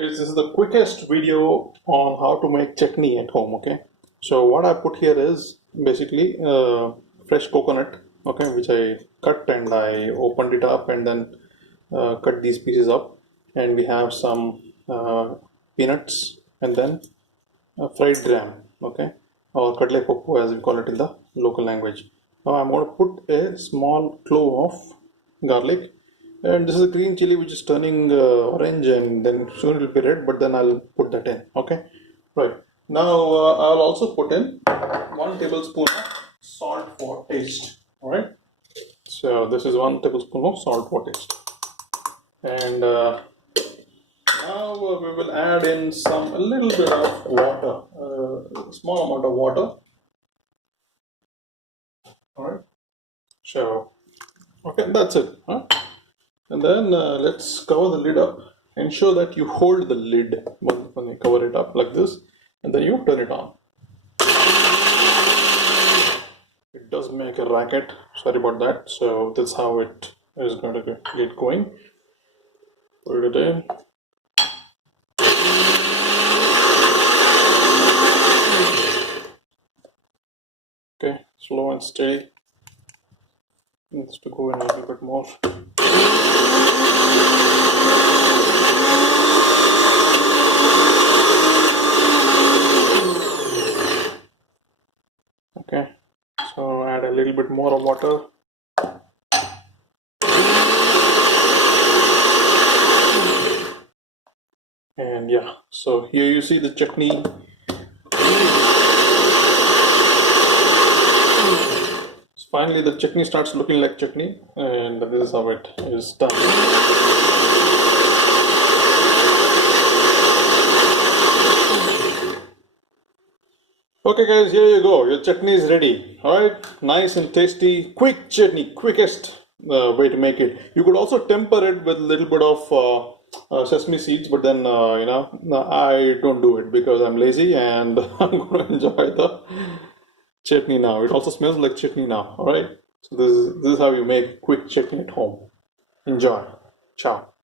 This is the quickest video on how to make chutney at home. Okay, so what I put here is basically fresh coconut, okay, which I cut and I opened it up and then cut these pieces up, and we have some peanuts and then fried gram, okay, or kadle popo as we call it in the local language. Now I'm going to put a small clove of garlic, and this is a green chili which is turning orange, and then soon it will be red, but then I'll put that in. Okay, right. Now I'll also put in 1 tablespoon of salt for taste. All right, so this is 1 tablespoon of salt for taste, and now we will add in a little bit of water, a small amount of water. All right, so okay, that's it. Huh? And then let's cover the lid up. Ensure that you hold the lid when you cover it up like this, and then you turn it on. It does make a racket, sorry about that. So that's how it is going to get going. Put it in. Okay, slow and steady. Needs to go in a little bit more. Okay, so add a little bit more of water. And yeah, so here you see the chutney. Finally, the chutney starts looking like chutney, and this is how it is done. Okay guys, here you go. Your chutney is ready. Alright, nice and tasty, quick chutney, quickest way to make it. You could also temper it with a little bit of sesame seeds, but then I don't do it because I'm lazy and I'm going to enjoy the chutney now. It also smells like chutney now. Alright, so this is how you make quick chutney at home. Enjoy. Ciao.